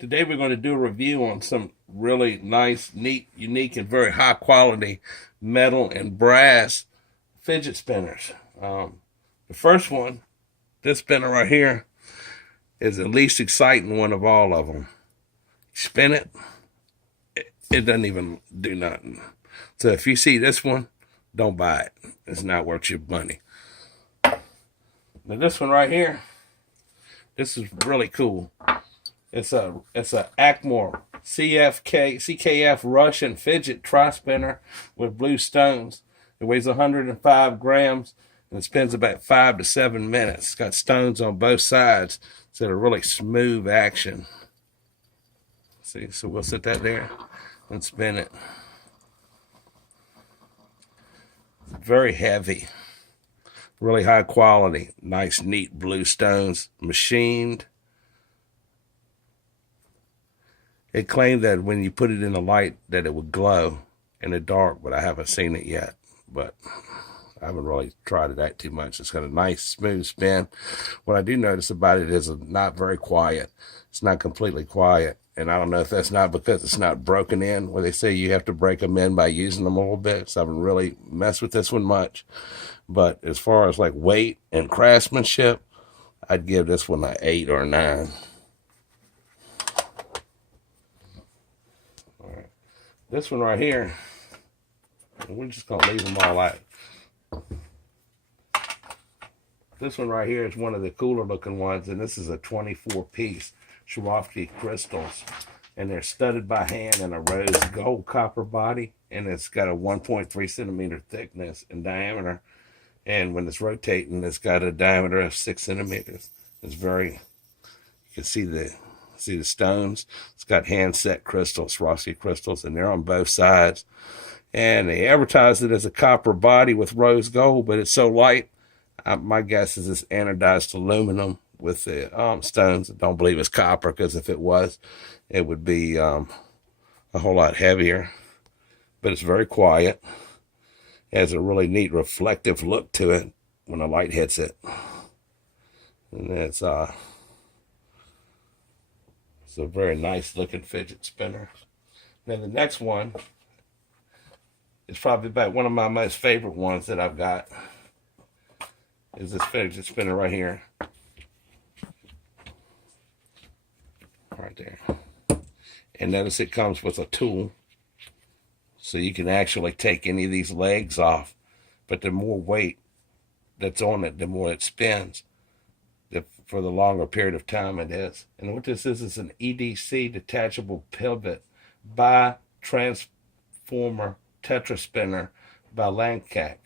Today we're going to do a review on some really nice, neat, unique, and very high quality metal and brass fidget spinners. The first one, this spinner right here, is the least exciting one of all of them. Spin it, it doesn't even do nothing. So if you see this one, don't buy it. It's not worth your money. Now this one right here, this is really cool. It's a Acmore CKF Russian fidget tri-spinner with blue stones. It weighs 105 grams and it spins about 5 to 7 minutes. It's got stones on both sides, so it's a really smooth action. See, so we'll set that there and spin it. Very heavy, really high quality, nice, neat blue stones, machined. It claimed that when you put it in the light that it would glow in the dark, but I haven't seen it yet. But I haven't really tried it out too much. It's got a nice, smooth spin. What I do notice about it is it's not very quiet. It's not completely quiet. And I don't know if that's not because it's not broken in, where they say you have to break them in by using them a little bit. So I haven't really messed with this one much. But as far as like weight and craftsmanship, I'd give this one an 8 or a 9. This one right here, we're just going to leave them all out. This one right here is one of the cooler looking ones, and this is a 24-piece Swarovski crystals. And they're studded by hand in a rose gold copper body, and it's got a 1.3 centimeter thickness and diameter. And when it's rotating, it's got a diameter of 6 centimeters. It's very, you can see the stones. It's got hand set crystals, Swarovski crystals, and they're on both sides. And they advertise it as a copper body with rose gold, but it's so light. My guess is it's anodized aluminum with the stones. I don't believe it's copper, because if it was, it would be a whole lot heavier. But it's very quiet. It has a really neat reflective look to it when the light hits it. And it's a very nice looking fidget spinner. Then the next one is probably about one of my most favorite ones that I've got. Is this fidget spinner right here. Right there. And notice it comes with a tool. So you can actually take any of these legs off. But the more weight that's on it, the more it spins. For the longer period of time it is. And what this is an EDC detachable pivot by transformer tetra spinner by Lancac.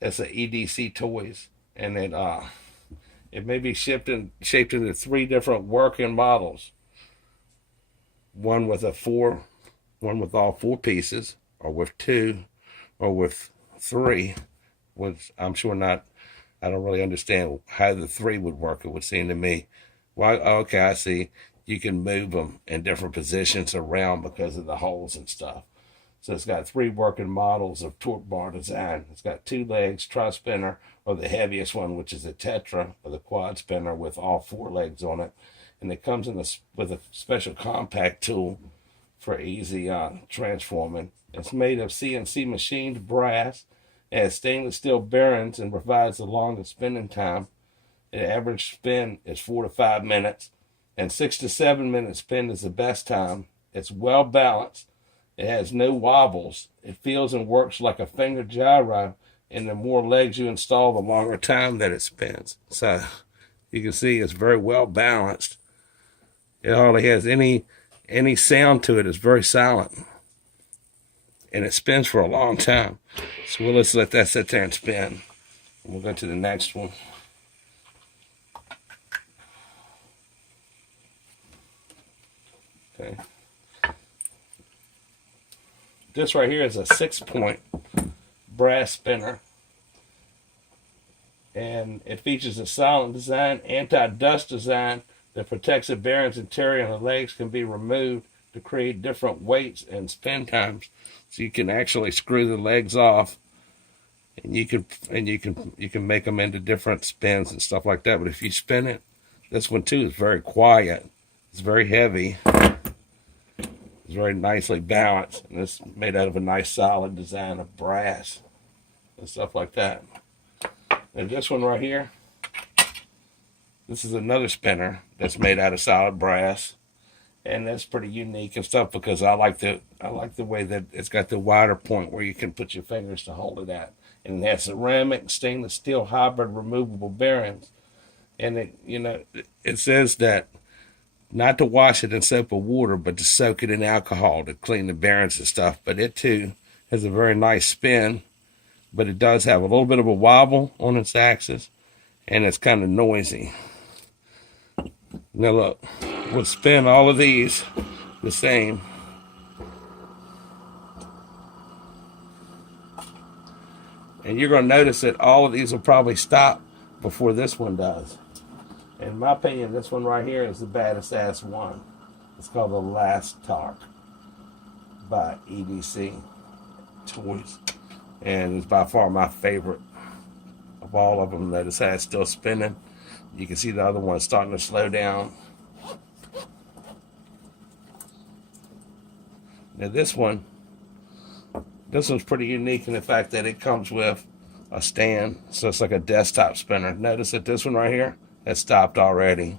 It's an EDC toys, and it may be shaped into 3 different working models. One with all 4 pieces, or with 2, or with 3, which I'm sure not. I don't really understand how the 3 would work, it would seem to me. Well, okay, I see. You can move them in different positions around because of the holes and stuff. So it's got 3 working models of torque bar design. It's got 2 legs, tri-spinner, or the heaviest one, which is a tetra, or the quad spinner with all 4 legs on it. And it comes with a special compact tool for easy transforming. It's made of CNC machined brass. It has stainless steel bearings and provides the longest spinning time. The average spin is 4 to 5 minutes, and 6 to 7 minute spin is the best time. It's well balanced. It has no wobbles. It feels and works like a finger gyro, and the more legs you install, the longer time that it spins. So you can see it's very well balanced. It hardly has any sound to it. It's very silent. And it spins for a long time. So let's let that sit there and spin. And we'll go to the next one. Okay. This right here is a 6-point brass spinner. And it features a silent design, anti-dust design that protects the bearings interior, and the legs can be removed to create different weights and spin times. So you can actually screw the legs off, and you can make them into different spins and stuff like that. But if you spin it, this one too is very quiet. It's very heavy. It's very nicely balanced, and it's made out of a nice solid design of brass and stuff like that. And this one right here, this is another spinner that's made out of solid brass, and that's pretty unique and stuff because I like the way that it's got the wider point where you can put your fingers to hold it at, and it has ceramic and stainless steel hybrid removable bearings, and it says that not to wash it in soap or water, but to soak it in alcohol to clean the bearings and stuff. But it too has a very nice spin, but it does have a little bit of a wobble on its axis, and it's kind of noisy. Now look, we'll spin all of these the same. And you're going to notice that all of these will probably stop before this one does. In my opinion, this one right here is the baddest ass one. It's called the Last Talk by EDC Toys. And it's by far my favorite of all of them that is still spinning. You can see the other one starting to slow down. Now this one's pretty unique in the fact that it comes with a stand, so it's like a desktop spinner. Notice that this one right here has stopped already.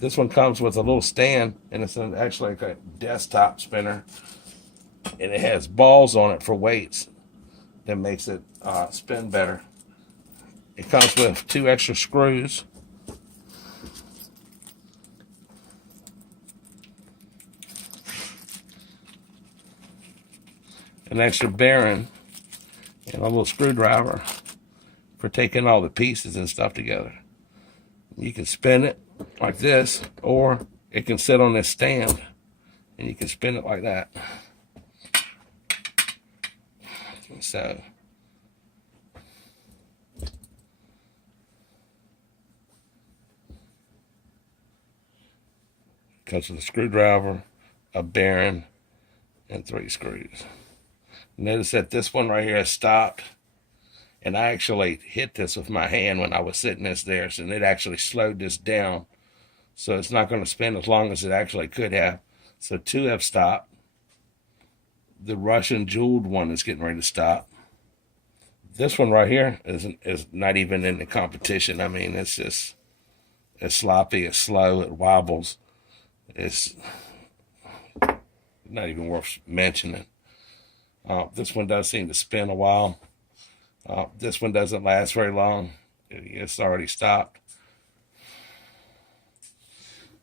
This one comes with a little stand, and it's actually like a desktop spinner, and it has balls on it for weights that makes it spin better. It comes with 2 extra screws. An extra bearing and a little screwdriver for taking all the pieces and stuff together. You can spin it like this, or it can sit on this stand and you can spin it like that. So comes with a screwdriver, a bearing, and 3 screws. Notice that this one right here has stopped, and I actually hit this with my hand when I was sitting this there, so it actually slowed this down, so it's not going to spin as long as it actually could have. So 2 have stopped. The Russian jeweled one is getting ready to stop. This one right here is not even in the competition. I mean, it's just, it's sloppy, it's slow, it wobbles. It's not even worth mentioning. This one does seem to spin a while. This one doesn't last very long. It's already stopped.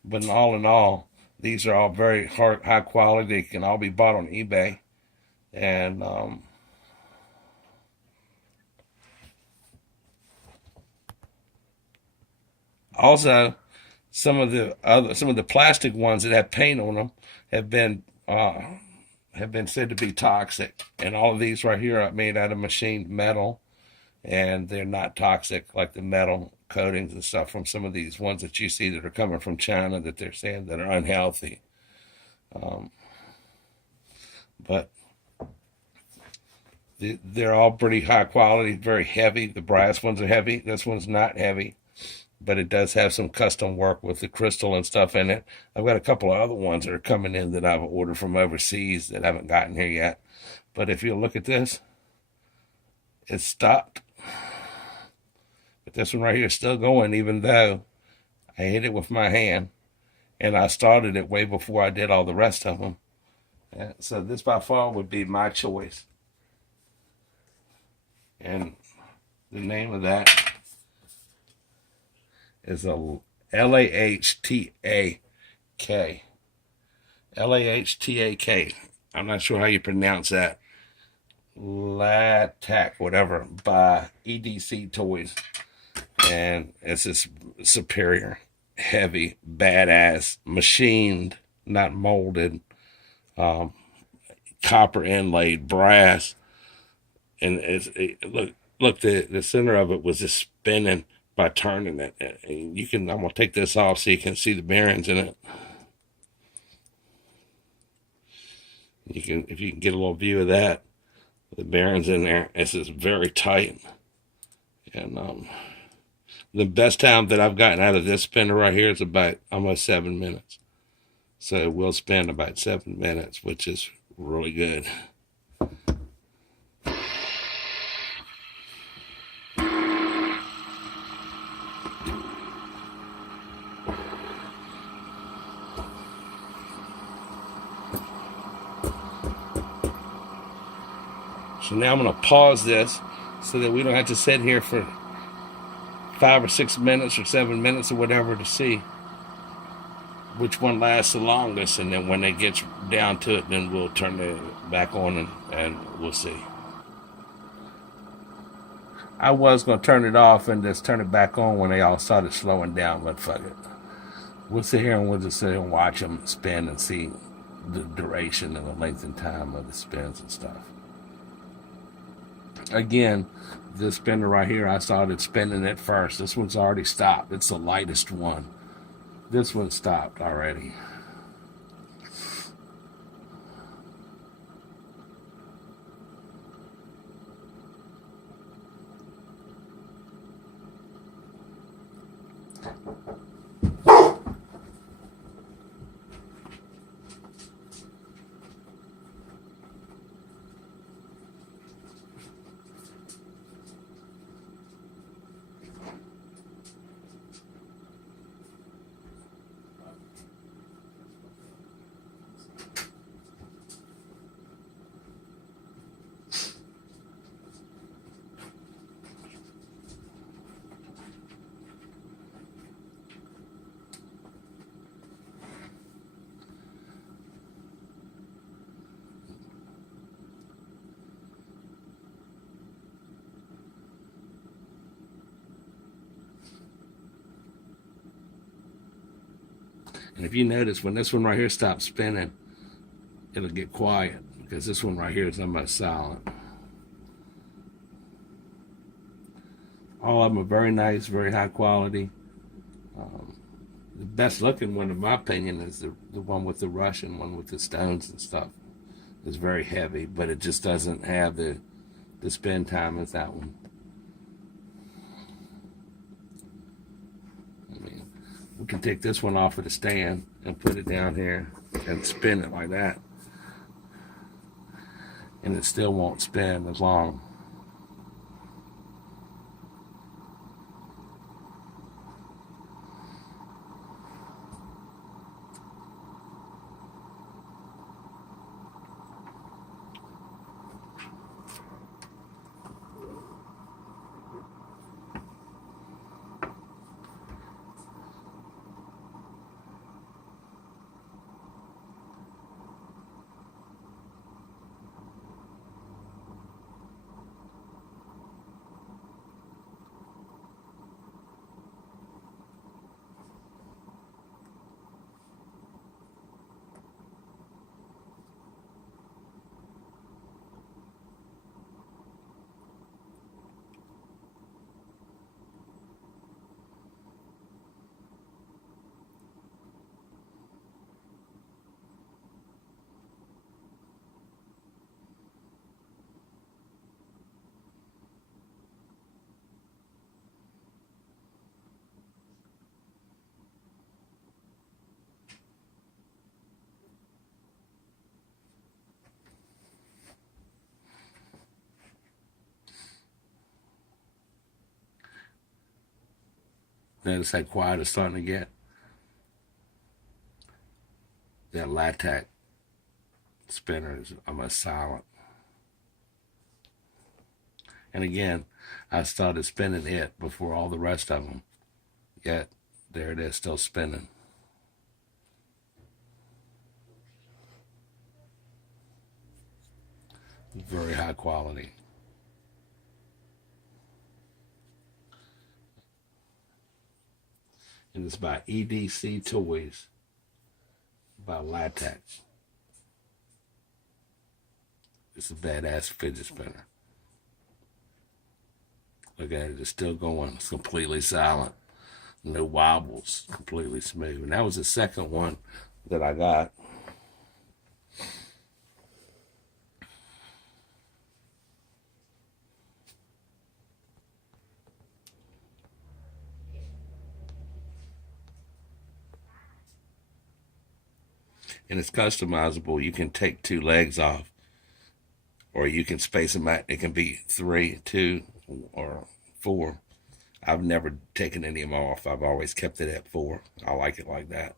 But in all, these are all very high quality. They can all be bought on eBay. And also, some of the plastic ones that have paint on them have been said to be toxic, and all of these right here are made out of machined metal, and they're not toxic like the metal coatings and stuff from some of these ones that you see that are coming from China that they're saying that are unhealthy. But they're all pretty high quality, very heavy. The brass ones are heavy. This one's not heavy, but it does have some custom work with the crystal and stuff in it. I've got a couple of other ones that are coming in that I've ordered from overseas that haven't gotten here yet. But if you look at this, it's stopped. But this one right here is still going, even though I hit it with my hand, and I started it way before I did all the rest of them. And so this by far would be my choice. And the name of that is a L-A-H-T-A-K. L-A-H-T-A-K. I'm not sure how you pronounce that. Latak, whatever, by EDC Toys. And it's this superior, heavy, badass, machined, not molded, copper inlaid brass. And look, the center of it was just spinning by turning it. And I'm going to take this off so you can see the bearings in it. If you can get a little view of that, the bearings in there, it's just very tight. And the best time that I've gotten out of this spinner right here is about almost 7 minutes. So it will spin about 7 minutes, which is really good. So now I'm going to pause this so that we don't have to sit here for 5 or 6 minutes or 7 minutes or whatever to see which one lasts the longest. And then when it gets down to it, then we'll turn it back on and we'll see. I was going to turn it off and just turn it back on when they all started slowing down, but fuck it. We'll sit here and we'll just sit here and watch them spin and see the duration and the length and time of the spins and stuff. Again, this spinner right here, I started spinning it first. This one's already stopped. It's the lightest one. This one stopped already. And if you notice, when this one right here stops spinning, it'll get quiet because this one right here is almost silent. All of them are very nice, very high quality. The best looking one, in my opinion, is the one with the Russian one with the stones and stuff. It's very heavy, but it just doesn't have the spin time as that one. We can take this one off of the stand and put it down here and spin it like that. And it still won't spin as long. Notice how quiet it's starting to get. That latex spinner is almost silent. And again, I started spinning it before all the rest of them. Yet, there it is, still spinning. Very high quality. And it's by EDC Toys, by Latex. It's a badass fidget spinner. Look at it, it's still going. It's completely silent. No wobbles, completely smooth. And that was the second one that I got. and it's customizable. You can take 2 legs off, or you can space them out. It can be 3, 2, or 4. I've never taken any of them off. I've always kept it at 4. I like it like that.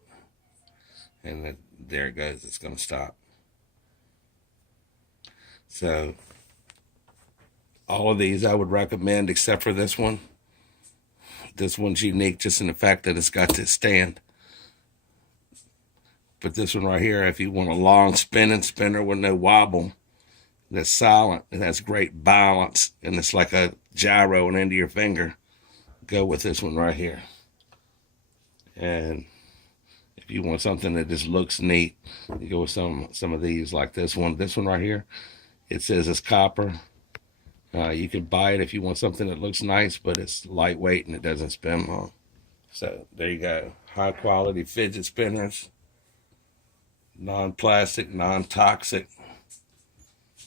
And then, there it goes. It's going to stop. So all of these I would recommend, except for this one. This one's unique just in the fact that it's got this stand. But this one right here, if you want a long spinning spinner with no wobble, that's silent, it has great balance, and it's like a gyro and into your finger, go with this one right here. And if you want something that just looks neat, you go with some of these like this one. This one right here, it says it's copper. You can buy it if you want something that looks nice, but it's lightweight and it doesn't spin long. So there you go. High quality fidget spinners. Non-plastic, non-toxic.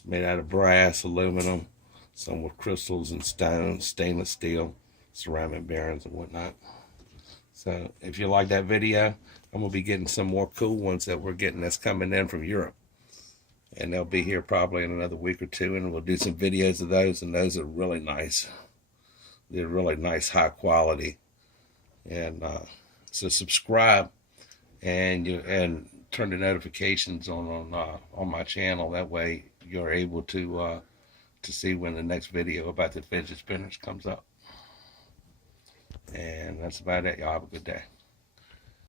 Made out of brass, aluminum, some with crystals and stones, stainless steel, ceramic bearings and whatnot. So if you like that video, I'm going to be getting some more cool ones that we're getting that's coming in from Europe. And they'll be here probably in another week or 2, and we'll do some videos of those, and those are really nice. They're really nice, high quality. And so subscribe and turn the notifications on my channel. That way you're able to see when the next video about the fidget spinners comes up. And that's about it. Y'all have a good day.